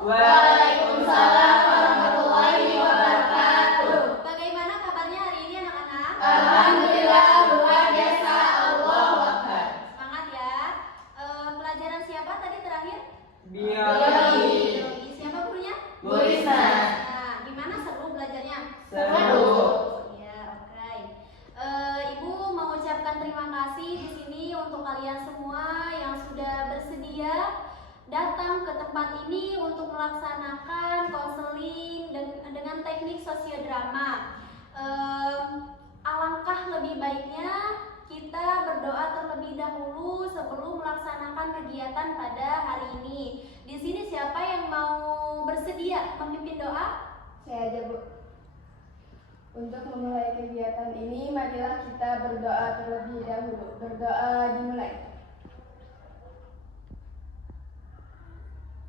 Waalaikumsalam warahmatullahi wabarakatuh. Bagaimana kabarnya hari ini anak-anak? Alhamdulillah luar biasa. Allahu Akbar. Semangat ya. Pelajaran siapa tadi terakhir? Biologi. Siapa gurunya? Bu Risma. Nah, gimana seru belajarnya? Seru. Ya, oke. Ibu mengucapkan terima kasih di sini untuk kalian semua yang sudah bersedia datang ke tempat ini untuk melaksanakan konseling dengan teknik sosiodrama. Alangkah lebih baiknya kita berdoa terlebih dahulu sebelum melaksanakan kegiatan pada hari ini. Di sini siapa yang mau bersedia memimpin doa? Saya aja, Bu. Untuk memulai kegiatan ini, marilah kita berdoa terlebih dahulu. Berdoa dimulai.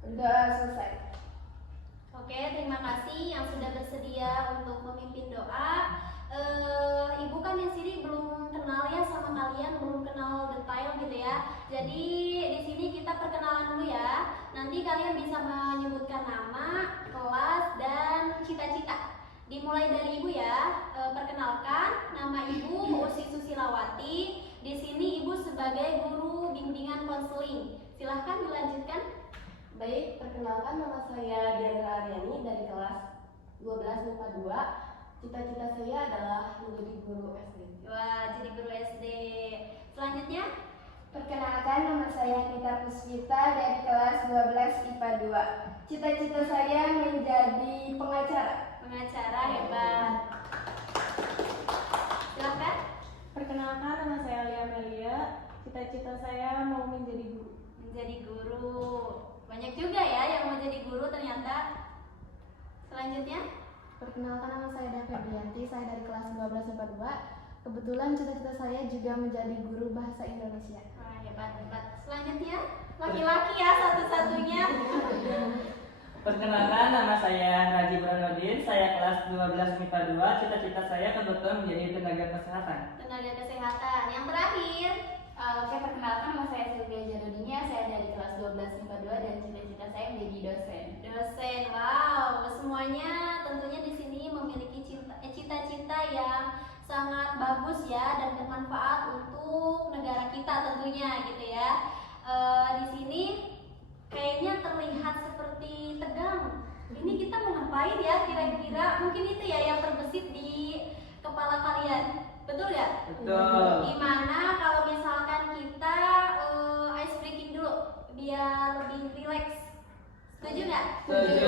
Berdoa selesai. Oke, terima kasih yang sudah bersedia untuk memimpin doa. Ibu kan di sini belum kenal ya sama kalian, belum kenal detail gitu ya. Jadi di sini kita perkenalan dulu ya. Nanti kalian bisa menyebutkan nama, kelas, dan cita-cita. Dimulai dari Ibu ya. Perkenalkan, nama Ibu Usi Susilawati. Di sini Ibu sebagai guru bimbingan konseling. Silahkan dilanjutkan. Baik, perkenalkan nama saya Diandra Aryani dari kelas 12 MIPA 2. Cita-cita saya adalah menjadi guru SD. Wah, jadi guru SD. Selanjutnya, Perkenalkan, nama saya Nita Puspita dari kelas 12 IPA 2. Cita-cita saya menjadi pengacara. pengacara hebat. Silahkan. Perkenalkan, nama saya Lia Melia. Cita-cita saya mau menjadi guru. Menjadi guru. Banyak juga ya yang mau jadi guru ternyata. Selanjutnya, Perkenalkan, nama saya David Dianti. Saya dari kelas 12 MIPA 2. Kebetulan cita-cita saya juga menjadi guru bahasa Indonesia. wah, hebat. Selanjutnya, laki-laki ya satu-satunya. Perkenalkan, nama saya Raji Bronodin. Saya kelas 12 MIPA 2. Cita-cita saya kebetulan menjadi tenaga kesehatan. Tenaga kesehatan. Yang terakhir, Oke, perkenalkan, nama saya Sylvia Jarudinya. Saya dari kelas 12 MIPA 2 dan cita-cita saya menjadi dosen. dosen. Wow, semuanya tentunya di sini memiliki cita-cita yang sangat bagus ya dan bermanfaat untuk negara kita tentunya gitu ya. Di sini kayaknya terlihat seperti tegang. Ini kita mau ngapain ya kira-kira? Mungkin itu ya yang terbesit di kepala kalian. Betul ya? Betul. Gimana kalau misalkan kita ice breaking dulu biar lebih rileks? Setuju nggak? Setuju.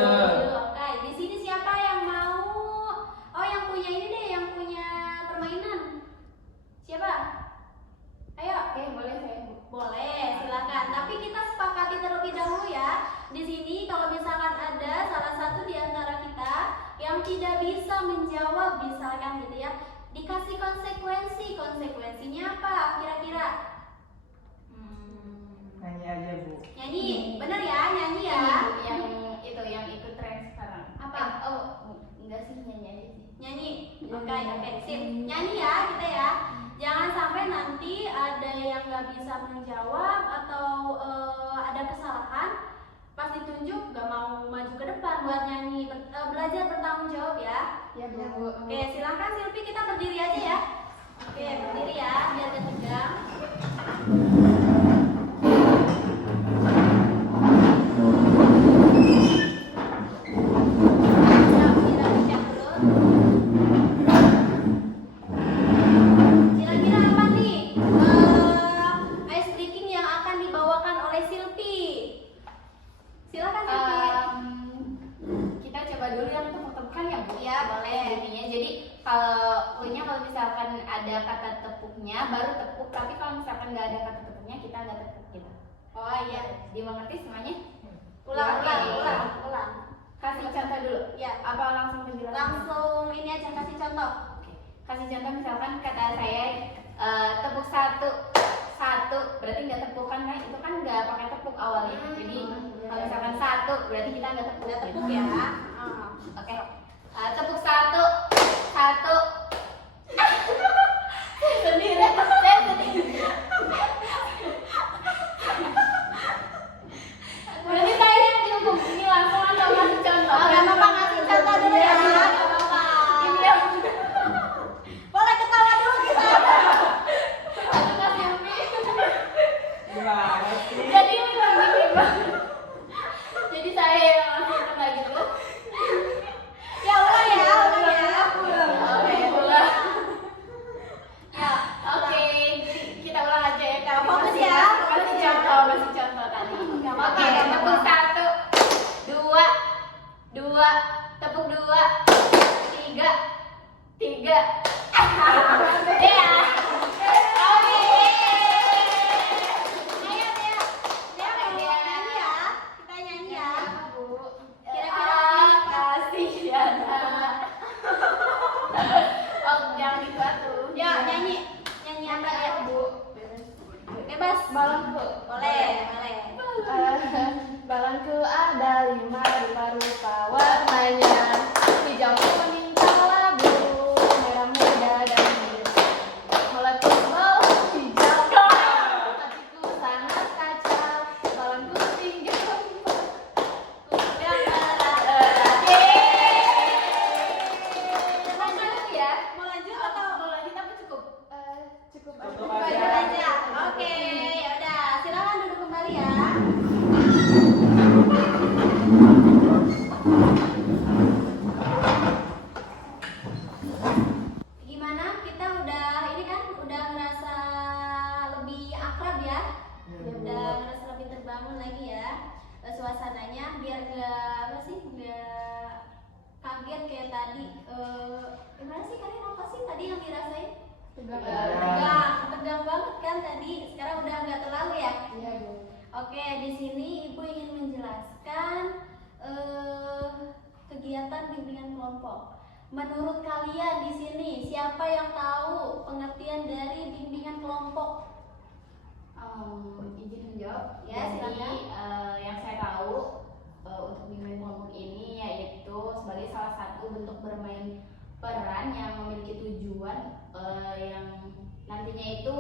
Oke, di sini siapa yang mau? Oh, yang punya ini deh, yang punya permainan. Siapa? Ayo. Oke, boleh saya, Bu. Boleh, silakan. Tapi kita sepakati terlebih dahulu ya. Di sini kalau misalkan ada salah satu di antara kita yang tidak bisa menjawab, misalkan gitu ya, dikasih konsekuensi. Konsekuensinya apa kira-kira? Nyanyi aja, Bu. Nyanyi, bener ya, nyanyi ya. Yang ikut tren sekarang. Apa? Enggak sih, nyanyi aja sih. Nyanyi. Oke, sip. Nyanyi ya kita ya. Jangan sampai nanti ada yang nggak bisa menjawab atau ada kesalahan. Pas ditunjuk gak mau maju ke depan buat nyanyi. Belajar bertanggung jawab ya. Ya, Bu. Oke, silakan Silvi, kita berdiri aja ya. Oke, berdiri ya, biar gak tegang. Siap, kita bincang dulu. Kira-kira apa nih ice breaking yang akan dibawakan oleh Silvi? Silakan Silvi. Kita coba dulu yang tepuk-tepukan ya, Bu. Iya, boleh. Intinya jadi kalau misalkan ada kata tepuknya baru tepuk, tapi kalau misalkan nggak ada kata tepuknya kita nggak tepuk gitu. Oh iya, Dimengerti semuanya? ulang. Kasih contoh dulu. Ya, Apa langsung penjelasan? langsung ini aja kasih contoh. Kasih contoh misalkan kata saya tepuk satu, berarti nggak tepuk kan itu kan nggak pakai tepuk awalnya. Jadi kalau misalkan satu berarti kita nggak tepuk. Udah tepuk ya. Oke. Tepuk satu. Sendiri. Saya sendiri. Berarti saya yang dihukum. Ini langsung aja saya langsung kena gitu. Ya ulang ya, ulang ya. Oke, ulang. Ya, oke. Kita ulang aja ya. Kak. Fokus ya. Kasih contoh tadi. Oke, tepuk 1, 2, 2, tepuk 2, 3, 3. Ya. Oke. Ayo Dea, Dea mau nyanyi ya. Kita nyanyi ya. Kira-kira Kasihan. Oh, jangan dibatu. ya nyanyi apa ya? Bebas. Balonku. Boleh. Balonku ada 5 rupa-rupa warnanya, hijau, kuning, kelabu, merah muda dan biru. Meletus balon hijau, hatiku sangat kacau. Balonku tinggi lompat, ku sedang berat. Lanjut ya. Mau lanjut atau Mau lanjut apa cukup? Cukup Cukup aja. lanjut aja. aja? Oke, ya udah. Silakan duduk kembali ya. Gimana? Kita udah ini kan udah ngerasa lebih akrab ya? Udah ngerasa lebih terbangun lagi ya suasananya, biar nggak apa sih, nggak kaget kayak tadi. Gimana sih kalian, apa sih tadi yang dirasain? Tegang banget kan tadi. Sekarang udah nggak terlalu ya? Iya, Bu. Oke, di sini Ibu ingin menjelaskan kegiatan bimbingan kelompok. Menurut kalian di sini siapa yang tahu pengertian dari bimbingan kelompok? Izin menjawab. Ya, silakan. Jadi yang saya tahu untuk bimbingan kelompok ini yaitu sebagai salah satu bentuk bermain peran yang memiliki tujuan yang nantinya itu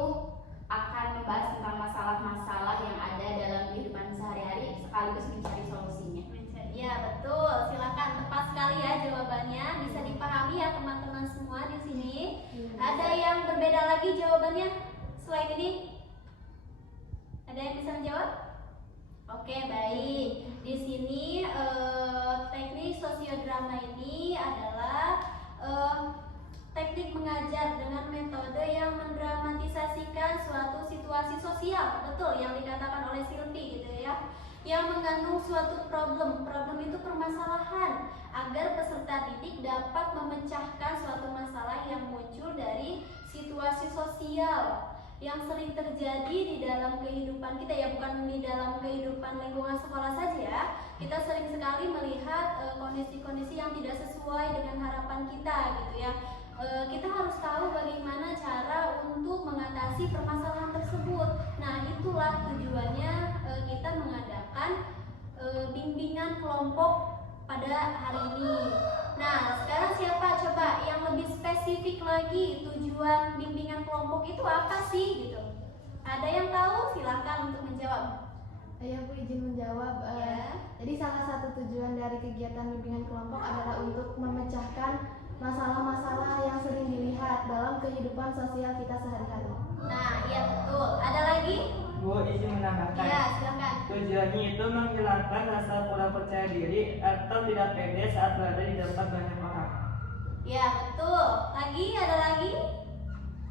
akan membahas tentang masalah-masalah yang ada dalam kehidupan sehari-hari sekaligus mencari solusinya. Ya betul, silakan, tepat sekali ya jawabannya, bisa dipahami ya teman-teman semua di sini. Ada yang berbeda lagi jawabannya selain ini? Ada yang bisa menjawab? Oke, baik. Di sini teknik sosiodrama ini adalah teknik mengajar dengan metode yang mendramatisasikan suatu situasi sosial, betul yang dikatakan oleh Silvi gitu ya, yang mengandung suatu problem itu permasalahan, agar peserta didik dapat memecahkan suatu masalah yang muncul dari situasi sosial yang sering terjadi di dalam kehidupan kita ya, bukan di dalam kehidupan lingkungan sekolah saja ya. Kita sering sekali melihat kondisi-kondisi yang tidak sesuai dengan harapan kita gitu ya. Kita harus tahu bagaimana cara untuk mengatasi permasalahan tersebut. Nah, itulah tujuannya kita mengadakan bimbingan kelompok pada hari ini. Nah, sekarang siapa coba yang lebih spesifik lagi tujuan bimbingan kelompok itu apa sih gitu? Ada yang tahu? Silakan untuk menjawab. Ayo Bu, izin menjawab. Ya. Jadi salah satu tujuan dari kegiatan bimbingan kelompok adalah untuk memecahkan masalah-masalah yang sering dilihat dalam kehidupan sosial kita sehari-hari. Nah, iya betul. Ada lagi? Bu, izin menambahkan. Ya, silakan. Tujuannya itu menghilangkan rasa kurang percaya diri atau tidak pede saat berada di depan banyak orang. Ya, betul. Lagi, ada lagi?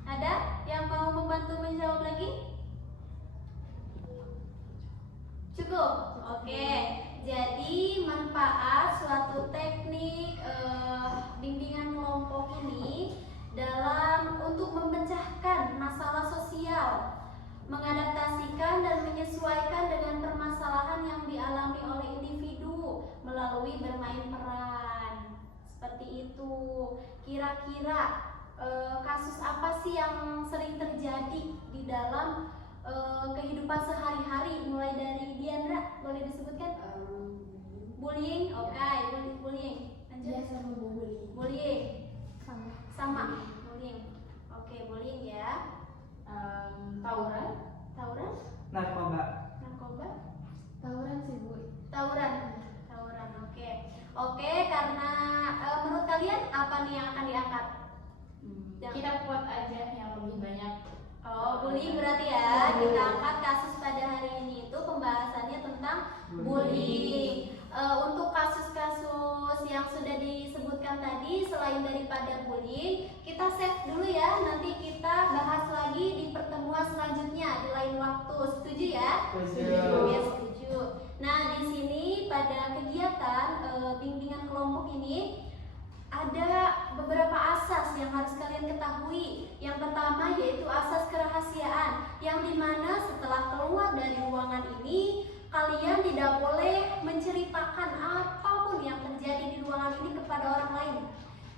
Ada yang mau membantu menjawab lagi? Cukup? Oke. Jadi manfaat suatu teknik bimbingan kelompok ini dalam untuk memecahkan masalah sosial, mengadaptasikan dan menyesuaikan dengan permasalahan yang dialami oleh individu melalui bermain peran. Seperti itu. Kira-kira kasus apa sih yang sering terjadi di dalam kehidupan sehari-hari, mulai dari Diandra, boleh disebutkan? Bullying, oke, bullying. Lanjut. Sama Bu Buli. Bullying, Sama. bullying. Oke, bullying ya. Tawuran. Tawuran, Narkoba. narkoba, Tawuran sih Bu. tawuran, oke. Oke, karena menurut kalian apa nih yang akan diangkat? Kita buat aja yang lebih banyak. Oh, bullying berarti ya. Kita angkat kasus pada hari ini itu pembahasannya tentang bullying. sampaikan tadi, selain daripada bullying, kita save dulu ya. Nanti kita bahas lagi di pertemuan selanjutnya di lain waktu. Setuju ya? Setuju. Ya, setuju. Nah, di sini pada kegiatan bimbingan kelompok ini ada beberapa asas yang harus kalian ketahui. Yang pertama yaitu asas kerahasiaan, yang dimana setelah keluar dari ruangan ini kalian tidak boleh menceritakan apapun yang terjadi di ruangan ini kepada orang lain.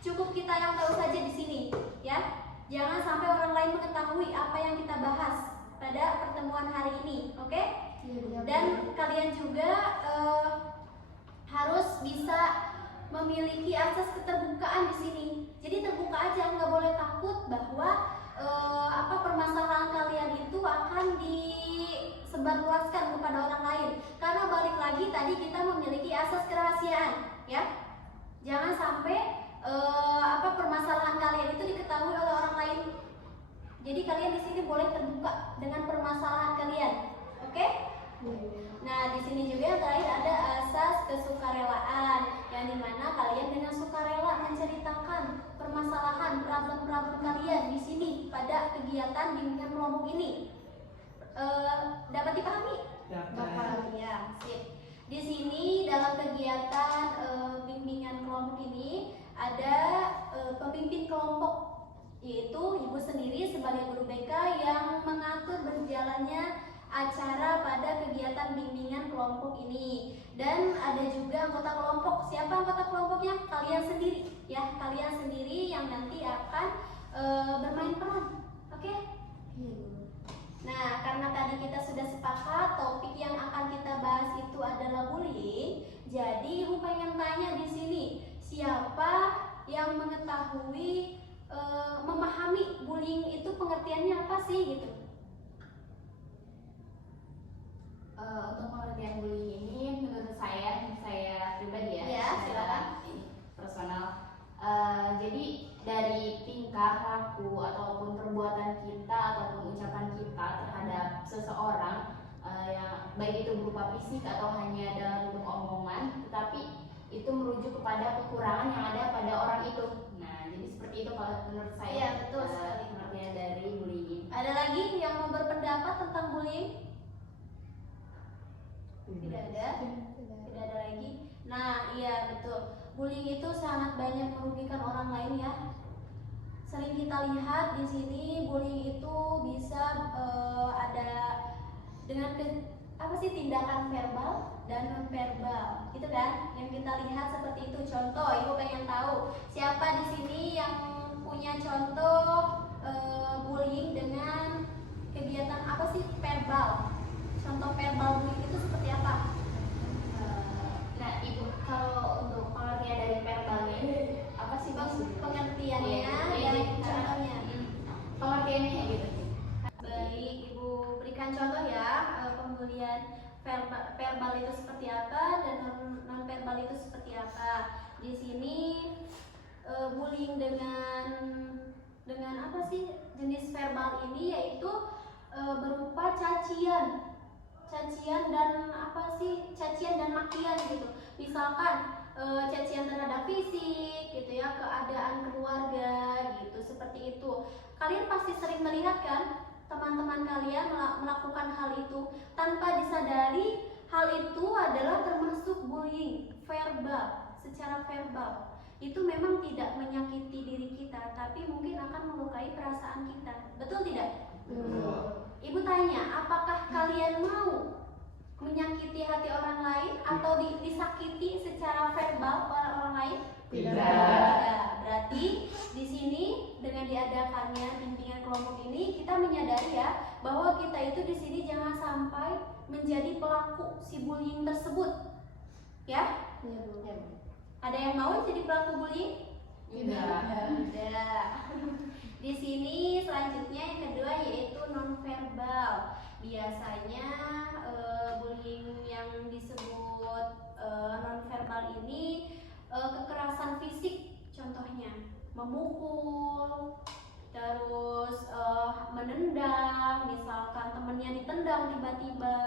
Cukup kita yang tahu saja di sini, ya. Jangan sampai orang lain mengetahui apa yang kita bahas pada pertemuan hari ini, oke? Dan kalian juga harus bisa memiliki asas keterbukaan di sini. Jadi terbuka aja, nggak boleh takut bahwa permasalahan kalian itu akan disebarluaskan kepada orang lain. Karena balik lagi tadi kita memiliki asas kerahasiaan, ya. Jangan sampai permasalahan kalian itu diketahui oleh orang lain. Jadi kalian di sini boleh terbuka dengan permasalahan kalian, oke? Nah, di sini juga yang terakhir ada asas kesukarelaan, yang dimana kalian dengan sukarela menceritakan permasalahan, problem-problem kalian di sini pada kegiatan bimbingan kelompok ini. Dapat dipahami? Dapat. Ya, sip. Di sini dalam kegiatan bimbingan kelompok ini ada pemimpin kelompok, yaitu ibu sendiri sebagai guru BK yang mengatur berjalannya acara pada kegiatan bimbingan kelompok ini. Dan ada juga anggota kelompok. Siapa anggota kelompoknya? Kalian sendiri, ya. Kalian sendiri yang nanti akan bermain peran. Oke? Nah, karena tadi kita sudah sepakat topik yang akan kita bahas itu adalah bullying. Jadi ibu pengen tanya di sini, siapa yang mengetahui memahami bullying itu pengertiannya apa sih gitu? Untuk pengertian bullying ini menurut saya pribadi ya, Ya, silakan. Personal. Jadi dari tingkah laku ataupun perbuatan kita ataupun ucapan kita terhadap seseorang, yang baik itu berupa fisik atau hanya dalam bentuk omongan, tetapi itu merujuk kepada kekurangan yang ada pada orang itu. Nah, jadi seperti itu kalau menurut saya. Iya, betul sekali. Pengertian dari bullying. Ada lagi yang mau berpendapat tentang bullying? Tidak ada? Tidak ada lagi. Nah, iya betul. Bullying itu sangat banyak merugikan orang lain ya. Sering kita lihat di sini bullying itu bisa ada dengan tindakan verbal dan non verbal, gitu kan? Yang kita lihat seperti itu. Contoh, ibu pengen tahu siapa di sini yang punya contoh bullying dengan kegiatan verbal. Contoh verbal bullying itu seperti apa? Nah, ibu, kalau untuk pengertian dari verbalnya apa sih maksudnya? Pengertiannya Iya, dan jadi, contohnya. Pengertiannya gitu. Baik, ibu berikan contoh ya. Pembulian verbal itu seperti apa dan non verbal itu seperti apa. Di sini bullying dengan apa sih jenis verbal ini, yaitu berupa cacian dan cacian dan makian gitu. Misalkan cacian terhadap fisik gitu ya, keadaan keluarga gitu, seperti itu. Kalian pasti sering melihat kan teman-teman kalian melakukan hal itu tanpa disadari hal itu adalah termasuk bullying verbal. Secara verbal itu memang tidak menyakiti diri kita, tapi mungkin akan melukai perasaan kita. Betul tidak? Ibu tanya, apakah kalian mau menyakiti hati orang lain atau disakiti secara verbal oleh orang lain? Tidak. Berarti di sini dengan diadakannya bimbingan kelompok ini kita menyadari ya bahwa kita itu di sini jangan sampai menjadi pelaku si bullying tersebut. Ya? Ada yang mau jadi pelaku bullying? Tidak. Di sini selanjutnya yang kedua yaitu nonverbal. Biasanya bullying yang disebut nonverbal ini kekerasan fisik, contohnya memukul, terus menendang, misalkan temennya ditendang tiba-tiba,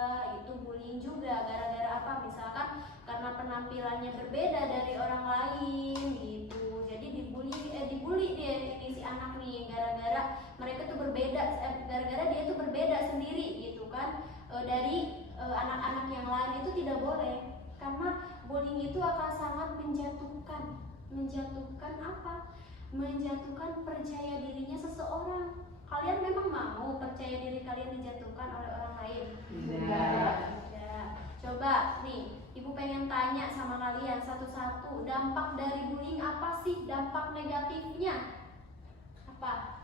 itu bullying juga. Gara-gara apa? Misalkan karena penampilannya berbeda dari orang lain gitu. anak nih, gara-gara mereka tuh berbeda, gara-gara dia tuh berbeda sendiri gitu kan, dari anak-anak yang lain. Itu tidak boleh, karena bullying itu akan sangat menjatuhkan apa? Menjatuhkan percaya dirinya seseorang. Kalian memang mau percaya diri kalian dijatuhkan oleh orang lain? Tidak. Tidak. Coba nih, Ibu pengen tanya sama kalian satu-satu, dampak dari bullying apa sih? Dampak negatifnya apa?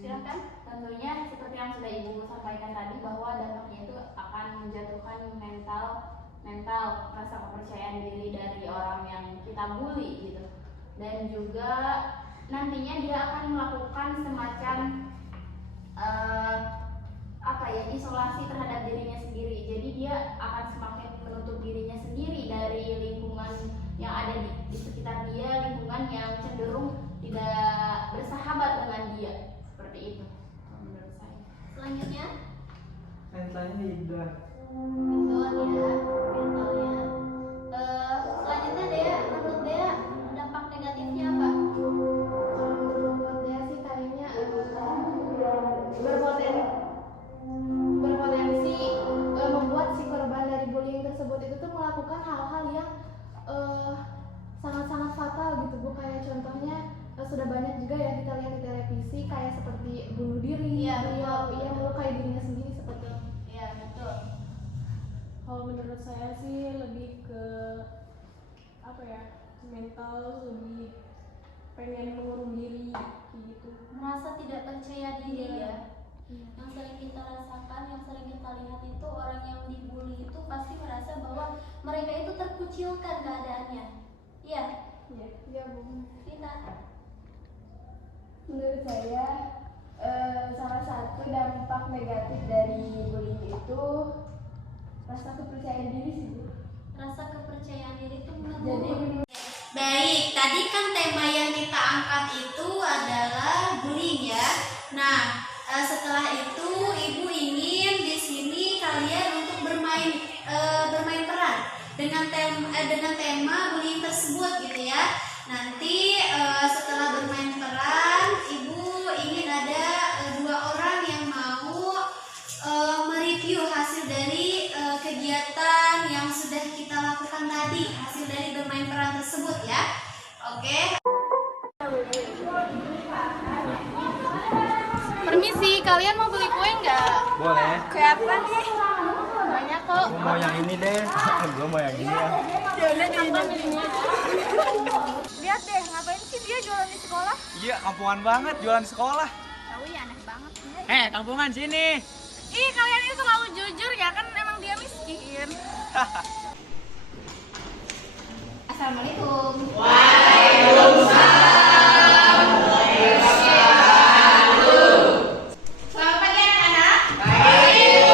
Silakan. Tentunya seperti yang sudah Ibu sampaikan tadi, bahwa dampaknya itu akan menjatuhkan mental rasa kepercayaan diri dari orang yang kita bully gitu. Dan juga nantinya dia akan melakukan semacam isolasi terhadap dirinya sendiri. Jadi dia akan semakin menutup dirinya sendiri dari lingkungan yang ada di sekitar dia, lingkungan yang cenderung tidak bersahabat dengan dia. Seperti itu menurut saya. Selanjutnya, Mentalnya hidup. mentalnya. Selanjutnya Dea, menurut Dea dampak negatifnya apa? Menurut saya sih kayaknya berpotensi membuat si korban dari bullying tersebut itu tuh melakukan hal-hal yang sangat-sangat fatal gitu Bu. Kayak contohnya sudah banyak juga ya kita lihat di televisi, kayak seperti bunuh diri, Iya, dia melukai dirinya sendiri seperti itu. Iya, betul. Kalau menurut saya sih lebih ke apa ya, mental, lebih pengen mengurung diri gitu. Merasa tidak percaya diri Iya. ya. Yang sering kita rasakan, yang sering kita lihat itu orang yang dibully itu pasti merasa bahwa mereka itu terkucilkan keadaannya. Iya, Iya Bu. Rita. Menurut saya salah satu dampak negatif dari bullying itu rasa kepercayaan diri sih Bu. Rasa kepercayaan diri itu Jadi menurun. Baik, tadi kan tema yang kita angkat itu adalah bullying ya. Nah, setelah itu Ibu ingin di sini kalian untuk bermain peran dengan tema bullying tersebut gitu ya. Nanti setelah bermain peran, Ibu ingin ada 2 orang yang mau mereview hasil dari kegiatan yang sudah kita lakukan tadi, hasil dari bermain peran tersebut ya. Oke. Permisi, kalian mau beli kue nggak? Boleh. Kue apa nih? Banyak kok. Gue mau yang ini deh. Gue mau yang ini ya. Lihat deh, ngapain sih dia jualan di sekolah? Iya, kampungan banget jualan sekolah. Tahu ya, aneh banget. Kampungan sini. Ih, kalian itu selalu jujur ya, kan emang dia miskin. Assalamualaikum. Selamat pagi anak-anak. Baik.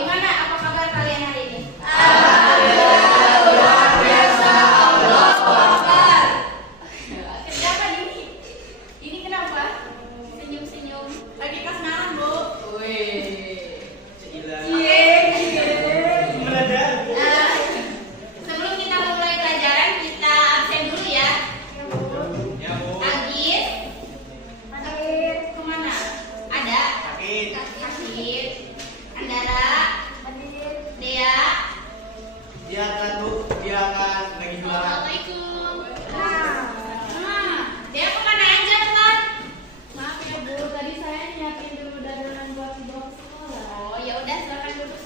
Gimana? Apa kabar kalian hari ini? Kenapa ini? Ini kenapa? Senyum-senyum. Lagi kasmaran, Bu. Sebelum kita mulai pelajaran, kita absen dulu ya. Ya, Bu. Agis. Agis. Kemana? Ada? Sakit. Agis. Andara. Dea. Biarkan, Bu. Biarkan lagi jualan. Assalamualaikum. Dea kemana aja, Ton? Maaf ya Bu, tadi saya nyiapin dulu dagangan buat dibawa ke sekolah. Oh, ya udah silakan duduk.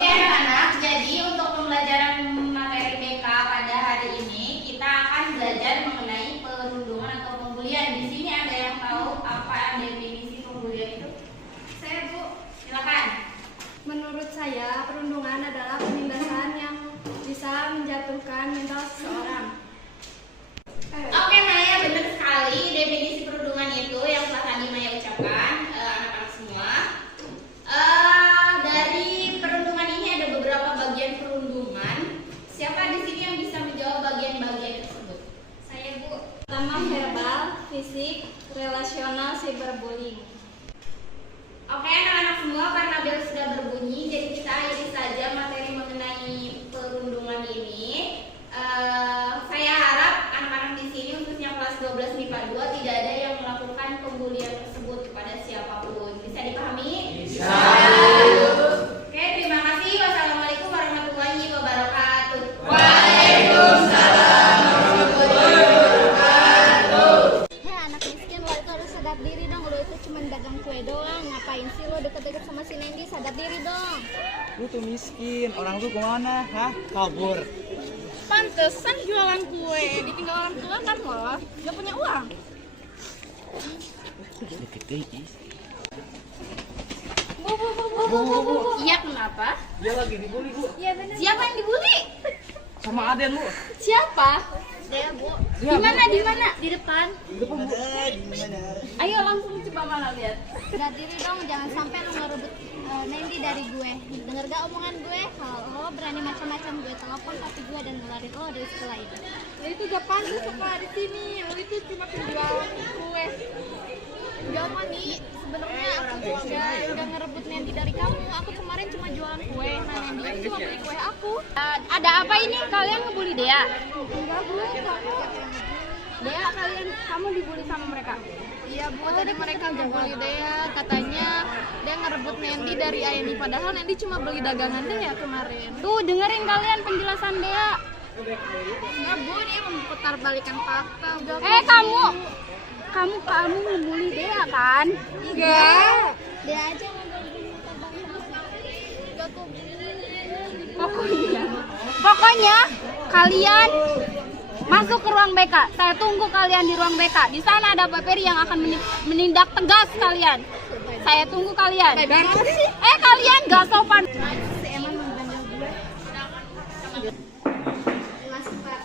Oke anak-anak, jadi untuk pembelajaran materi BK pada hari ini kita akan belajar mengenai perundungan atau pembulian. Di sini ada yang tahu apa definisi pembulian itu? Saya Bu, silakan. Menurut saya, perundungan adalah penindasan yang bisa menjatuhkan mental seseorang. Oke Maya, benar sekali definisi perundungan itu yang telah tadi Maya ucapkan, anak-anak semua. Dari perundungan ini ada beberapa bagian perundungan. Siapa di sini yang bisa menjawab bagian-bagian tersebut? Saya Bu. Pertama, verbal, fisik, relasional, cyberbullying. Oke anak-anak semua, karena bel sudah berbunyi, jadi kita akhiri saja materi mengenai perundungan sama si Nendi, sadar diri dong. Lu tuh miskin, orang lu kemana? Hah? Kabur. Pantesan jualan kue ditinggal orang tua kan lo, gak punya uang. Iya, kenapa? Dia lagi dibully, Bu. Siapa yang dibully? Sama Aden, Bu. Siapa? Dea, Bu. Di mana? Di mana? Di depan. Gimana? Ayo langsung coba mana lihat. Sadar diri dong, jangan sampai lo ngerebut Nendi dari gue. Denger gak omongan gue? Kalau lo berani macam-macam gue telepon papi gue dan ngeluarin lo dari sekolah ini. Lo itu gak pantas apa di sini. Lo itu cuma penjual kue. Jangan mandi, sebenarnya aku gak ngerebut Nendi dari kamu. Aku kemarin cuma jualan kue. Nah, Nendi kan cuma beli kue aku. Ada apa ini? Kalian ngebully Dea? Enggak, Bu, kamu. Dea, kamu dibully sama mereka? Iya, Bu, tadi mereka ngebully Dea. Katanya dia ngerebut Nendi dari Aini. Padahal Nendi cuma beli dagangan Dea kemarin. Tuh, dengerin kalian penjelasan Dea. Enggak, Bu, dia memutar balikan fakta. Kamu ngebully Dea kan? Enggak. Dia aja ngebully Enggak kok. Pokoknya kalian masuk ke ruang BK. Saya tunggu kalian di ruang BK. Di sana ada Pak Peri yang akan menindak tegas kalian. Saya tunggu kalian. Kalian gak sopan. Si Eman menggandeng gue. Masuk, Pak.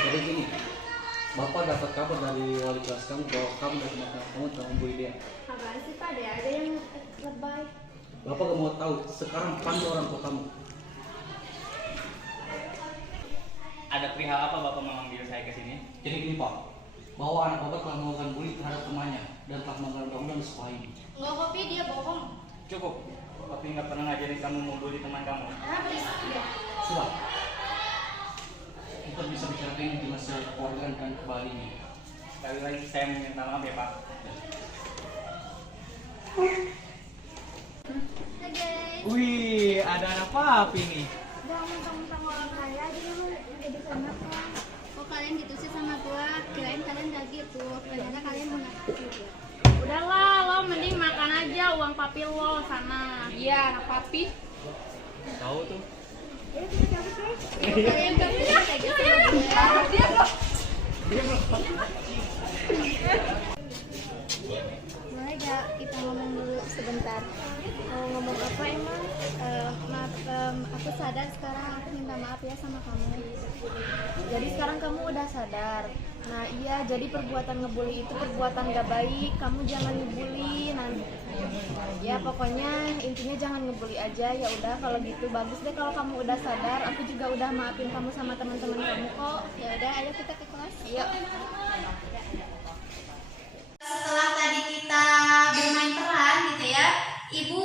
Jadi gini, Bapak dapat kabar dari wali kelas kamu bahwa kamu dan teman-teman kamu telah membuli dia. Apaan sih, Pak? Dia ada yang lebay. Bapak gak mau tahu, sekarang panggil orang tua kamu. Ada perihal apa Bapak memanggil saya ke sini? Jadi gini Pak, bahwa anak Bapak telah melakukan bully terhadap temannya dan telah melanggar undang-undang di sekolah ini. Enggak, Kopi, dia bohong. Cukup. Tapi nggak pernah ngajarin kamu membuli teman kamu. Sudah. Kita bisa bicarakan ini di masa keluarga dan kembali ini. Sekali lagi saya meminta maaf ya Pak. Hai, guys. Wih, ada anak papi nih. Jangan mentang-mentang orang kaya aja lu jadi kenakan. Oh, kalian gitu sih sama gua. Kirain kalian gak gitu. Ternyata kalian munafik gitu. Udahlah, lo mending makan aja uang papi lo sana. Iya, anak papi. Tahu tuh. Kalau kalian gak bisa kayak gitu sama gue. Boleh gak kita ngomong dulu sebentar? Mau ngomong apa emang? Maaf, aku sadar sekarang. Aku minta maaf ya sama kamu. Jadi sekarang kamu udah sadar. Nah iya, jadi perbuatan ngebully itu perbuatan gak baik. Kamu jangan ngebully nanti. Ya pokoknya intinya jangan ngebully aja. Ya udah kalau gitu bagus deh kalau kamu udah sadar. Aku juga udah maafin kamu sama teman-teman kamu kok. Ya udah, ayo kita ke kelas. Yuk. Setelah tadi kita bermain peran gitu ya, Ibu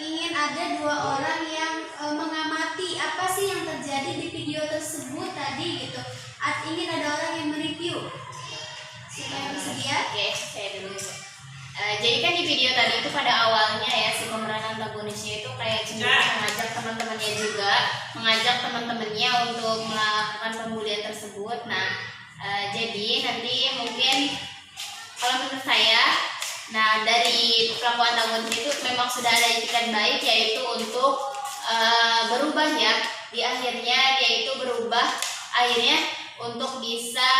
ingin ada dua orang yang mengamati apa sih yang terjadi di video tersebut tadi gitu. Ingin ada orang yang mereview. Siapa yang bersedia? Oke, saya dulu. Jadi kan di video tadi itu pada awalnya ya si pemeran antagonisnya itu kayak cenderung mengajak teman-temannya juga, mengajak teman-temannya untuk melakukan pembulian tersebut. Nah, jadi nanti mungkin kalau menurut saya, nah dari pelaku antagonis itu memang sudah ada itikat baik yaitu untuk berubah ya. Di akhirnya dia itu berubah akhirnya untuk bisa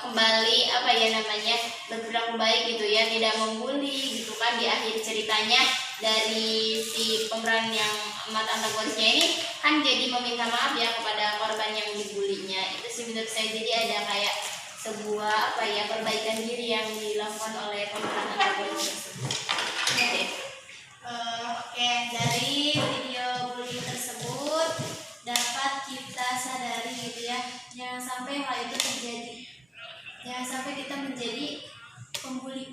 kembali apa ya namanya berperilaku baik gitu ya, tidak membuli gitu kan. Di akhir ceritanya dari si pemeran yang amat antagonisnya ini kan jadi meminta maaf ya kepada korban yang dibulinya. Itu sih menurut saya, jadi ada kayak sebuah apa ya perbaikan diri yang dilakukan oleh pemeran antagonis tersebut. Oke, dari video bullying tersebut dapat kita sadari gitu ya, jangan sampai hal itu terjadi, jangan sampai kita menjadi pembuli.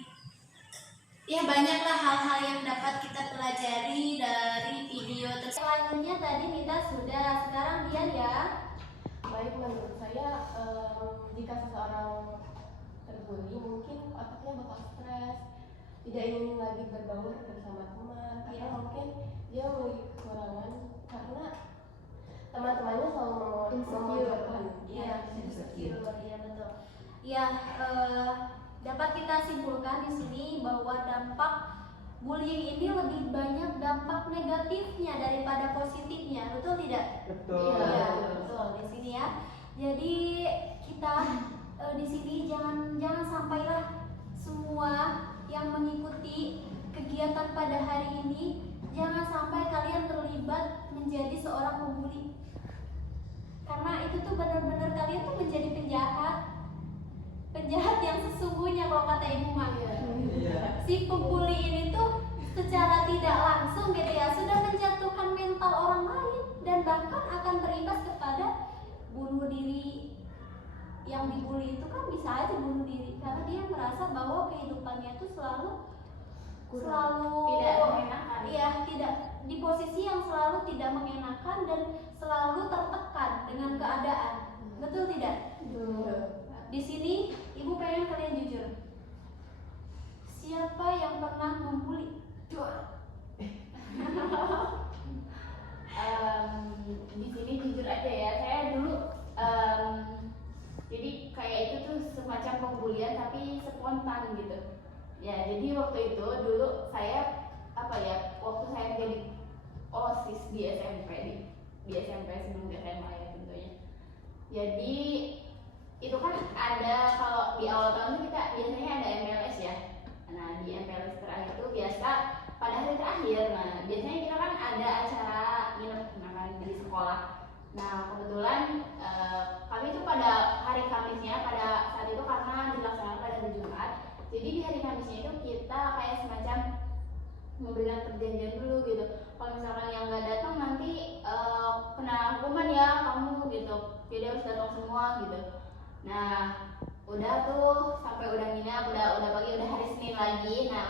Ya banyaklah hal-hal yang dapat kita pelajari dari video tersebut. Selanjutnya tadi kita sudah, sekarang dia ya. Baik, menurut saya jika seseorang terbuli mungkin otaknya bakal stres, tidak ingin lagi berbaur bersama teman, karena mungkin dia memiliki kekurangan karena teman-temannya selalu Insecure. memojokkan. Iya, insecure. Iya betul. Ya, dapat kita simpulkan di sini bahwa dampak bullying ini lebih banyak dampak negatifnya daripada positifnya, betul tidak? Betul. Iya, betul di sini ya. Jadi kita di sini jangan sampailah semua yang mengikuti kegiatan pada hari ini, jangan sampai kalian terlibat menjadi seorang pembuli. Karena itu tuh benar-benar kalian tuh menjadi penjahat yang sesungguhnya kalau kata ibu mah. Iya. Si pembuli ini tuh secara tidak langsung gitu ya sudah menjatuhkan mental orang lain dan bahkan akan berimbas kepada bunuh diri. Yang dibully itu kan bisa aja bunuh diri karena dia merasa bahwa kehidupannya itu selalu tidak mengenakan. Iya, tidak di posisi yang selalu tidak mengenakan dan selalu tertekan dengan keadaan. Betul tidak? Di sini ibu pengen kalian jujur. Siapa yang pernah membuli? Di sini jujur aja ya, saya dulu jadi kayak itu tuh semacam pembulian tapi spontan gitu. Ya, jadi waktu itu dulu saya waktu saya jadi OSIS di SMP di SMP sebelum SMA ya tentunya. Jadi itu kan ada, kalau di awal tahun tuh kita biasanya ada MPLS ya. Nah, di MPLS terakhir itu biasa pada hari terakhir. Nah, biasanya kita kan ada acara nginep makan di sekolah. Nah, kebetulan kami itu pada hari Kamisnya, pada saat itu karena dilaksanakan pada hari Jumat. Jadi di hari Kamisnya itu kita kayak semacam memberikan perjanjian dulu gitu. Kalau misalkan yang nggak datang nanti kena hukuman ya kamu gitu. Jadi harus datang semua gitu. Nah, udah tuh sampai udah nginep, udah pagi, udah hari Senin lagi. Nah,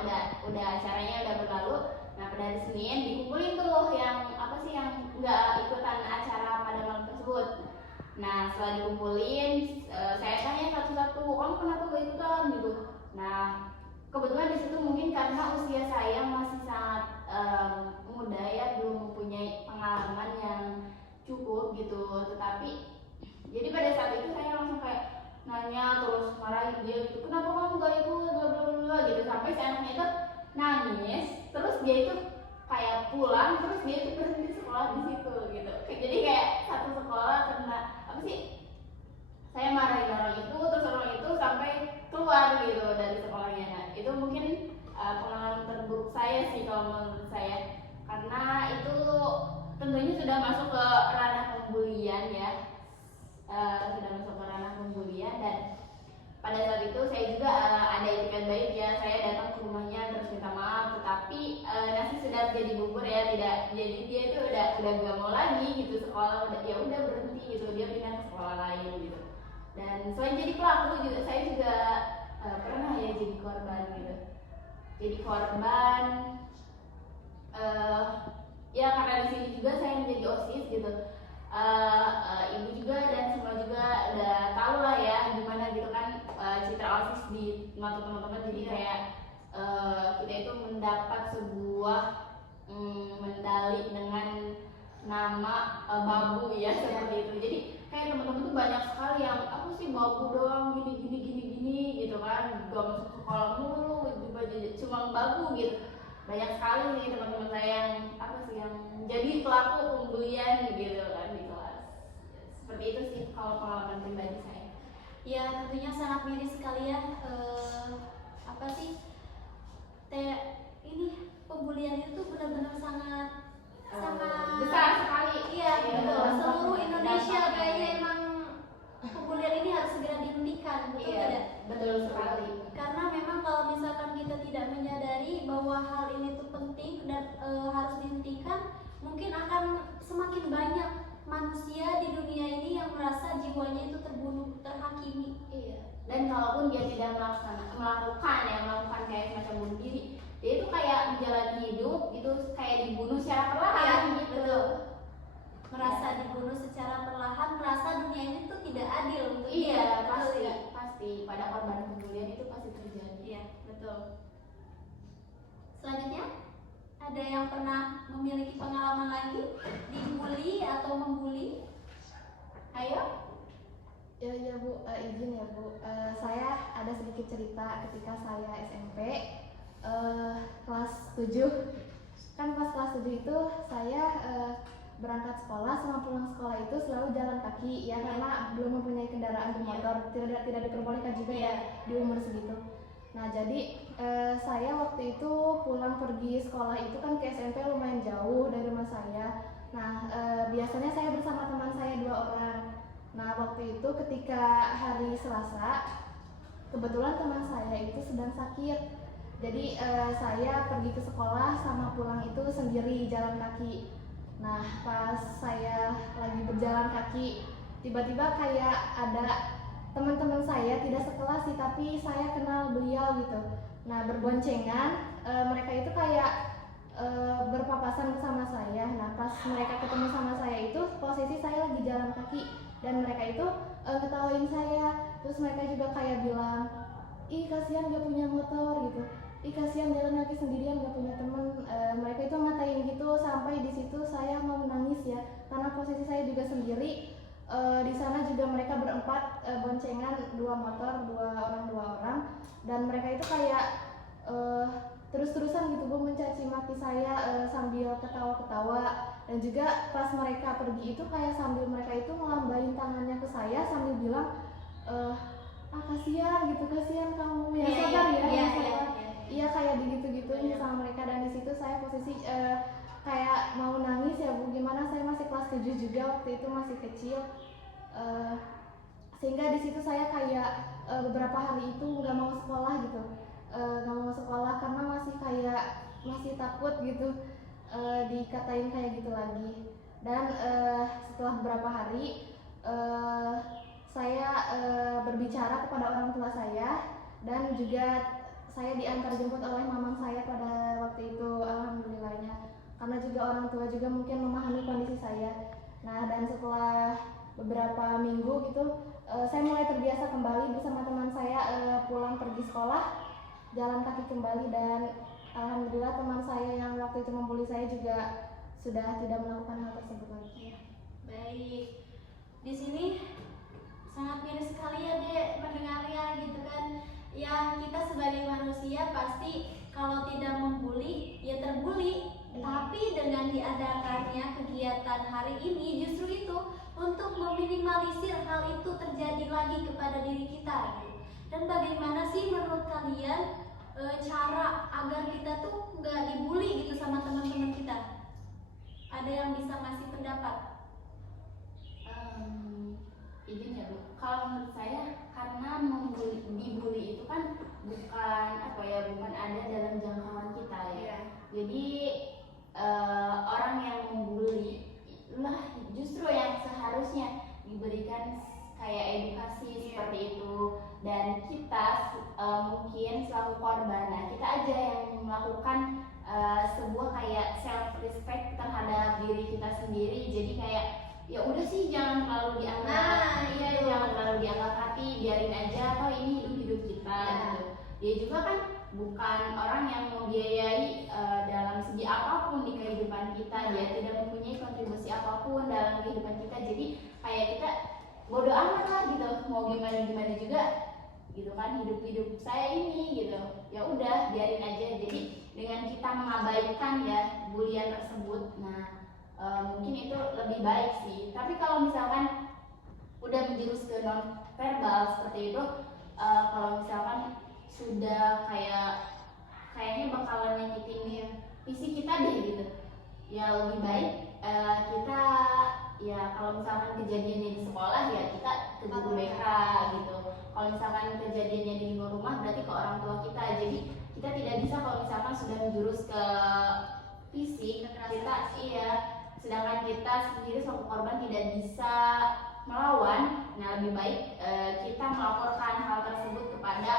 udah acaranya udah berlalu. Nah, pada hari Senin dikumpulin tuh yang yang nggak ikutan acara pada malam tersebut. Nah, setelah dikumpulin, saya tanya satu-satu, kamu kenapa gak ikutan gitu. Nah, kebetulan di situ mungkin karena usia saya masih sangat muda ya, belum mempunyai pengalaman yang cukup gitu. Tetapi jadi pada saat itu saya langsung kayak nanya terus marahin dia gitu, kenapa kamu gak ikut bla bla bla gitu, sampai si anaknya itu nangis. Terus dia itu kayak pulang, terus dia itu berhenti sekolah di situ gitu. Jadi kayak satu sekolah kena saya marahin orang itu, terus orang itu sampai keluar gitu dari sekolahnya. Nah, itu mungkin pengalaman terburuk saya sih kalau menurut saya, karena itu tentunya sudah masuk ke ranah pembulian ya, sudah masuk ke ranah pembulian. Dan pada saat itu saya juga ada etikat baik ya, saya datang ke rumahnya terus minta maaf, tetapi nasi sudah jadi bubur ya, tidak, jadi dia itu udah gak mau lagi gitu sekolah, udah berhenti gitu, dia pindah ke sekolah lain gitu. Dan selain jadi pelaku juga, saya juga pernah ya jadi korban gitu. Jadi korban ya karena di sini juga saya menjadi OSIS gitu. Ibu juga dan semua juga udah tahu lah ya gimana gitu kan citra OSIS di mata teman-teman. Jadi kayak kita itu mendapat sebuah medali dengan nama babu ya, seperti itu. Jadi kayak teman-teman tuh banyak sekali yang aku sih babu doang gini gitu kan, gak masuk sekolah mulu cuma babu gitu. Banyak sekali nih teman-teman saya yang yang jadi pelaku pembulian gitu kan di kelas. Seperti itu sih kalau pengalaman pribadi saya. Ya, tentunya sangat miris sekali ya. Ini pembulian itu benar-benar sangat besar sekali. Iya, betul. Seluruh Indonesia kayaknya emang pembulian ini harus segera dihentikan, betul tidak? Betul sekali. Karena memang kalau misalkan kita tidak menyadari bahwa hal ini tuh penting dan harus dihentikan, mungkin akan semakin banyak manusia di dunia ini yang merasa jiwanya itu terbunuh, terhakimi. Iya. Dan kalaupun dia tidak melakukan kayak semacam bunuh diri, dia itu kayak menjalani hidup gitu, kayak dibunuh secara perlahan gitu. Betul. Merasa dibunuh secara perlahan, merasa dunia ini tuh tidak adil untuk dia. Pasti pada korban pembulian itu pasti terjadi. Iya, betul. Selanjutnya, ada yang pernah memiliki pengalaman lagi dibully atau membuli? Ayo. Ya Bu, izin ya Bu. Saya ada sedikit cerita ketika saya SMP kelas 7. Kan pas kelas 7 itu saya berangkat sekolah, sama pulang sekolah itu selalu jalan kaki ya, karena belum mempunyai kendaraan bermotor, tidak diperbolehkan juga ya di umur segitu. Nah jadi saya waktu itu pulang pergi sekolah itu kan ke SMP lumayan jauh dari rumah saya. Nah biasanya saya bersama teman saya 2 orang. Nah waktu itu ketika hari Selasa, kebetulan teman saya itu sedang sakit. Jadi saya pergi ke sekolah sama pulang itu sendiri jalan kaki. Nah pas saya lagi berjalan kaki, tiba-tiba kayak ada teman-teman saya, tidak sekelas sih tapi saya kenal beliau gitu. Nah berboncengan, mereka itu kayak berpapasan bersama saya. Nah pas mereka ketemu sama saya itu posisi saya lagi jalan kaki, dan mereka itu ketawain saya. Terus mereka juga kayak bilang, ih kasihan gak punya motor gitu, ih kasihan jalan kaki sendirian gak punya temen. Mereka itu ngatain gitu, sampai di situ saya mau menangis ya, karena posisi saya juga sendiri. Di sana juga mereka berempat, boncengan 2 motor, 2 orang, dan mereka itu kayak terus-terusan gitu Bu mencaci maki saya sambil ketawa-ketawa. Dan juga pas mereka pergi itu kayak sambil mereka itu ngelambain tangannya ke saya sambil bilang kasihan gitu, kasihan kamu ya, sabar ya, ya sabar. Iya kayak digitu-gituin sama mereka. Dan di situ saya posisi kayak mau nangis ya Bu, gimana saya masih kelas 7 juga waktu itu, masih kecil. Sehingga di situ saya kayak beberapa hari itu nggak mau sekolah gitu, nggak mau sekolah karena masih takut gitu dikatain kayak gitu lagi. Dan setelah beberapa hari saya berbicara kepada orang tua saya, dan juga saya diantar jemput oleh mamang saya pada waktu itu, alhamdulillahnya, karena juga orang tua juga mungkin memahami kondisi saya. Nah dan setelah beberapa minggu gitu saya mulai terbiasa kembali bersama teman saya pulang pergi sekolah jalan kaki kembali. Dan alhamdulillah teman saya yang waktu itu membuli saya juga sudah tidak melakukan hal tersebut lagi. Baik, di sini sangat miris sekali ya Dek mendengarnya gitu kan. Ya kita sebagai manusia pasti kalau tidak membuli ya terbuli. Tapi dengan diadakannya kegiatan hari ini justru itu untuk meminimalisir hal itu terjadi lagi kepada diri kita gitu. Dan bagaimana sih menurut kalian cara agar kita tuh nggak dibully gitu sama teman-teman kita? Ada yang bisa ngasih pendapat? Izin ya Bu, kalau menurut saya karena dibully itu kan bukan ada dalam jangkauan kita ya. Jadi orang yang membuli lah justru yang seharusnya diberikan kayak edukasi seperti itu. Dan kita mungkin selaku korban, nah kita aja yang melakukan sebuah kayak self respect terhadap diri kita sendiri. Jadi kayak ya udah sih jangan terlalu dianggap jangan terlalu dianggap hati, biarin aja, atau ini hidup kita gitu. Dia juga kan bukan orang yang membiayai dalam segi apapun di kehidupan kita, dia tidak mempunyai kontribusi apapun dalam kehidupan kita. Jadi kayak kita bodo amat lah gitu, mau gimana juga gitu kan, hidup saya ini gitu, ya udah biarin aja. Jadi dengan kita mengabaikan ya bulian tersebut, nah mungkin itu lebih baik sih. Tapi kalau misalkan udah menjurus ke non verbal seperti itu, kalau misalkan sudah kayaknya bakalan nyakitin fisik kita deh gitu, ya lebih baik kita ya kalau misalkan kejadiannya di sekolah ya kita ke guru BK gitu. Kalau misalkan kejadiannya di luar rumah berarti ke orang tua kita. Jadi kita tidak bisa kalau misalkan sudah menjurus ke fisik kita, sedangkan kita sendiri selaku korban tidak bisa melawan. Nah lebih baik kita melaporkan hal tersebut kepada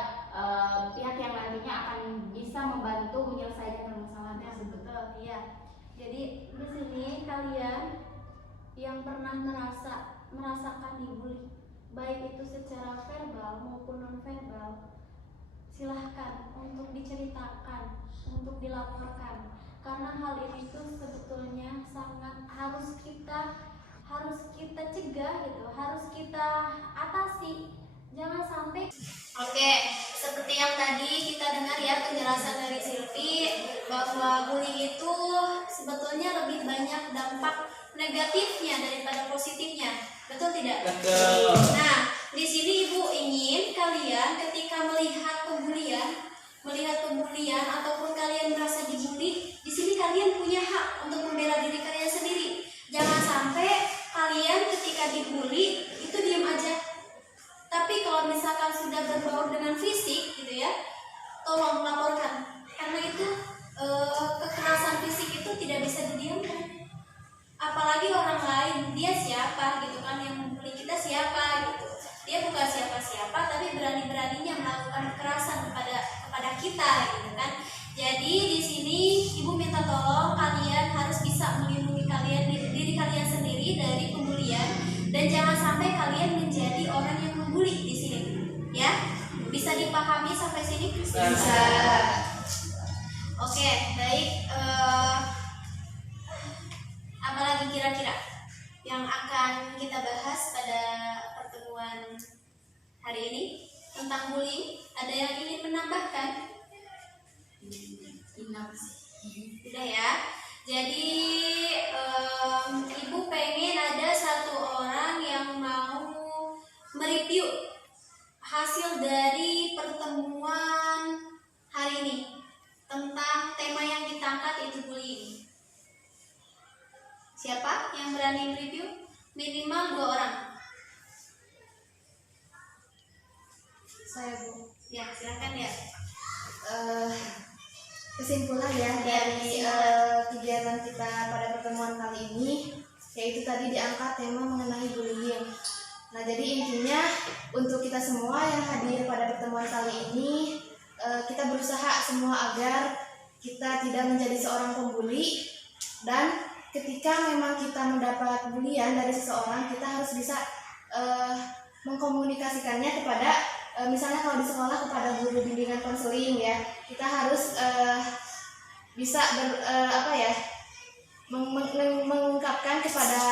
pihak yang nantinya akan bisa membantu menyelesaikan permasalahan tersebut. Betul, iya. Jadi di sini kalian yang pernah merasakan dibully, baik itu secara verbal maupun non verbal, silahkan untuk diceritakan, untuk dilaporkan, karena hal ini tuh sebetulnya sangat harus kita cegah gitu, harus kita atasi. Jangan sampai. Oke, seperti yang tadi kita dengar ya penjelasan dari Silvi bahwa bullying itu sebetulnya lebih banyak dampak negatifnya daripada positifnya. Betul tidak? Betul. Nah, di sini Ibu ingin kalian ketika melihat pembulian ataupun kalian merasa dibully, di sini kalian punya hak untuk membela diri kalian sendiri. Jangan sampai kalian ketika dibully itu diam aja. Tapi kalau misalkan sudah berbaur dengan fisik gitu ya, tolong laporkan. Karena itu kekerasan fisik itu tidak bisa didiamkan. Apalagi orang lain, dia siapa gitu kan, yang membuli kita siapa gitu. Dia bukan siapa-siapa tapi berani-beraninya melakukan kekerasan kepada kita gitu kan. Jadi di sini Ibu minta tolong kalian harus bisa melindungi diri kalian sendiri dari pembulian, dan jangan sampai kalian menjadi orang yang membuli di sini. Ya, bisa dipahami sampai sini? Bisa. Oke, baik. Apa lagi kira-kira yang akan kita bahas pada pertemuan hari ini tentang bullying? Ada yang ingin menambahkan? Sudah ya. Jadi Ibu pengen ada satu orang yang mau mereview hasil dari pertemuan hari ini tentang tema yang kita angkat, itu bullying. Siapa yang berani mereview? Minimal 2 orang. Saya, Bu. Ya, silakan ya. Kesimpulan ya dari kegiatan kita pada pertemuan kali ini, yaitu tadi diangkat tema mengenai bullying. Nah, jadi intinya untuk kita semua yang hadir pada pertemuan kali ini, kita berusaha semua agar kita tidak menjadi seorang pembuli, dan ketika memang kita mendapat bulian dari seseorang, kita harus bisa mengkomunikasikannya kepada misalnya kalau di sekolah kepada guru bimbingan konseling ya, kita harus bisa mengungkapkan kepada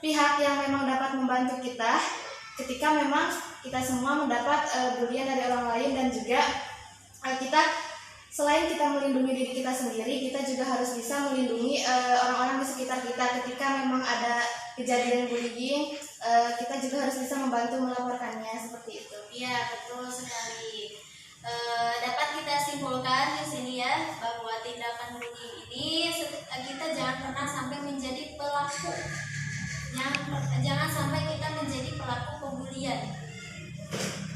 pihak yang memang dapat membantu kita ketika memang kita semua mendapat bulian dari orang lain, dan juga kita selain kita melindungi diri kita sendiri, kita juga harus bisa melindungi orang-orang di sekitar kita. Ketika memang ada kejadian bullying, kita juga harus bisa membantu melaporkannya, seperti itu. Iya, betul sekali. Dapat kita simpulkan di sini ya bahwa tindakan bullying ini kita jangan pernah sampai menjadi pelaku. Jangan sampai kita menjadi pelaku pembulian.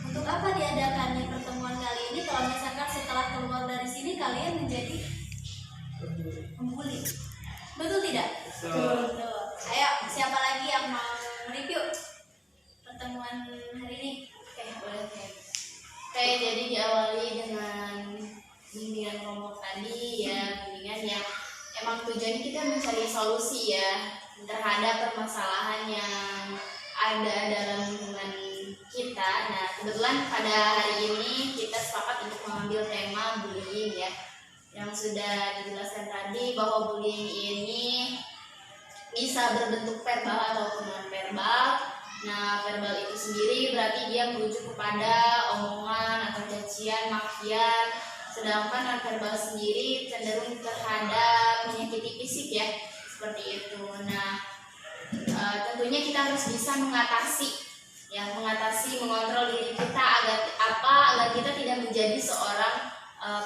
Untuk apa diadakannya pertemuan kali ini kalau misalkan setelah keluar dari sini kalian menjadi pembuli? Betul tidak? Betul. Ayo, siapa lagi yang mau mereview pertemuan hari ini? Oke, boleh. Oke, jadi diawali dengan bimbingan kelompok tadi ya, bimbingan yang emang tujuannya kita mencari solusi ya terhadap permasalahan yang ada dalam lingkungan kita. Nah, kebetulan pada hari ini kita sepakat untuk mengambil tema bullying ya, yang sudah dijelaskan tadi bahwa bullying ini bisa berbentuk verbal ataupun non verbal. Nah, verbal itu sendiri berarti dia merujuk kepada omongan atau cacian, makian, sedangkan non verbal sendiri cenderung terhadap menyakiti fisik ya, seperti itu. Nah, tentunya kita harus bisa mengontrol diri kita agar kita tidak menjadi seorang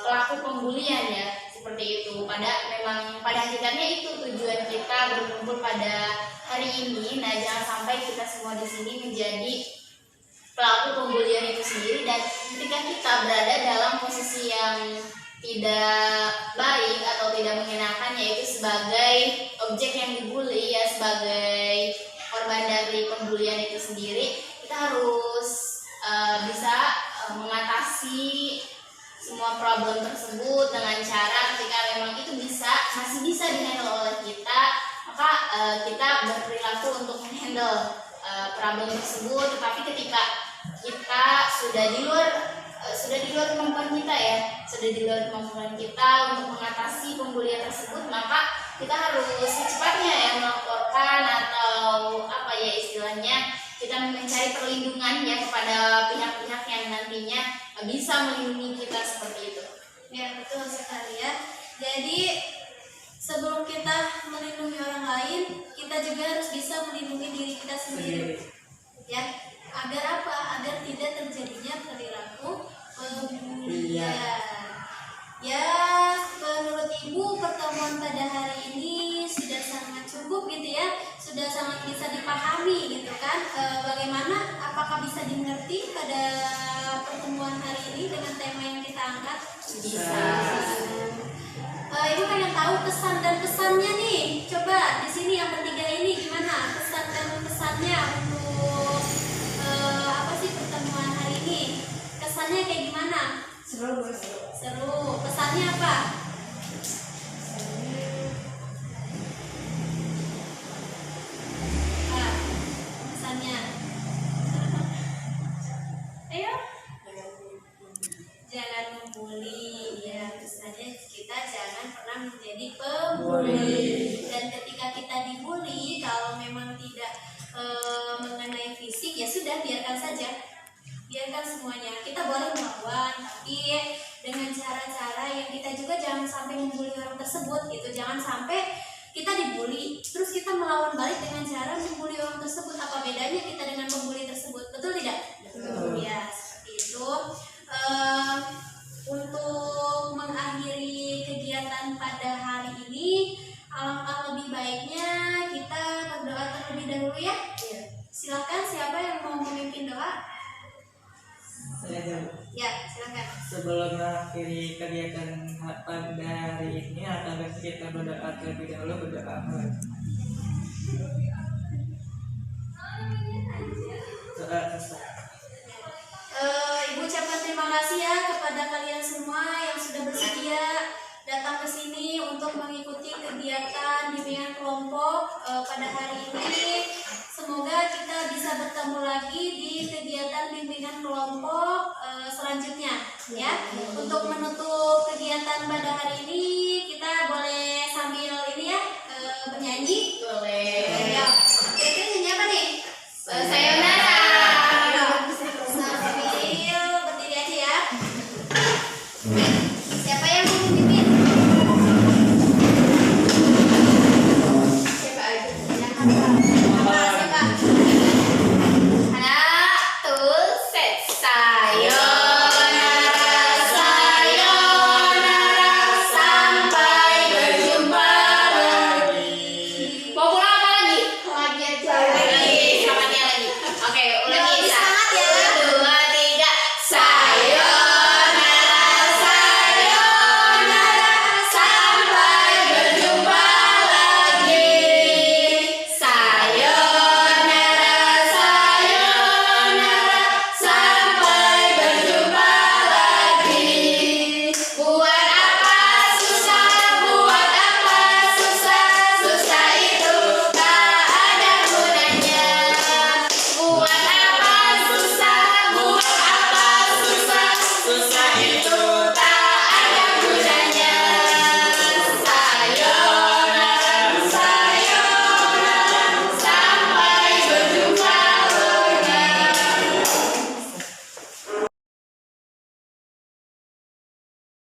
pelaku pembulian ya, seperti itu. Memang pada hakikatnya itu tujuan kita berkumpul pada hari ini. Nah, jangan sampai kita semua di sini menjadi pelaku pembulian itu sendiri, dan ketika kita berada dalam posisi yang tidak baik atau tidak mengenakan, yaitu sebagai objek yang dibully ya, sebagai korban dari pembulian itu sendiri, kita harus bisa mengatasi semua problem tersebut dengan cara ketika memang itu masih bisa dihandle oleh kita, maka kita berperilaku untuk menghandle problem tersebut. Tetapi ketika kita sudah di luar kemampuan kita ya, untuk mengatasi pembulian tersebut, maka kita harus secepatnya ya melaporkan atau apa ya istilahnya kita mencari perlindungan ya kepada pihak-pihak yang nantinya bisa melindungi kita seperti itu. Ya, betul sekali ya. Jadi sebelum kita melindungi orang lain, kita juga harus bisa melindungi diri kita sendiri. Ya, agar apa? Agar tidak terjadinya perilaku pembulian. Ya, menurut Ibu pertemuan pada hari ini sudah sangat cukup gitu ya, sudah sangat bisa dipahami gitu kan. Bagaimana? Apakah bisa dimengerti pada pertemuan hari ini dengan tema yang kita angkat? Bisa. Ibu pengen tahu kesan dan pesannya nih. Coba di sini yang bertiga ini gimana kesan dan pesannya untuk apa sih pertemuan hari ini? Kesannya kayak gimana? Seru. Seru. Pesannya apa? Pesannya. Ayo. Jangan membuli ya. Pesannya kita jangan pernah menjadi pembuli. Dan ketika kita dibully, kalau memang tidak mengenai fisik ya sudah biarkan saja. Biarkan semuanya. Kita boleh melawan, tapi dengan cara-cara yang kita juga jangan sampai membuli orang tersebut gitu. Jangan sampai kita dibully terus kita melawan balik dengan cara membuli orang tersebut. Apa bedanya kita dengan pembuli tersebut? Betul tidak? Betul. Ya, seperti itu. Untuk mengakhiri kegiatan pada hari ini, alangkah lebih baiknya kita berdoa terlebih dahulu ya. Silakan, siapa yang mau memimpin doa? Saya dulu. Ya, silakan. Sebelum mengakhiri kegiatan pada hari ini, akan kita berdoa terlebih dahulu. Berdoa. Doa selesai. Ibu ucapkan terima kasih ya kepada kalian semua yang sudah bersedia datang ke sini untuk mengikuti kegiatan bimbingan kelompok pada hari ini. Semoga kita bisa bertemu lagi di kegiatan bimbingan kelompok selanjutnya ya. Untuk menutup kegiatan pada hari ini kita boleh sambil ini ya bernyanyi. Boleh. Ya. Kira-kira nyanyi apa nih? Sayonara. Sambil berdiri aja ya.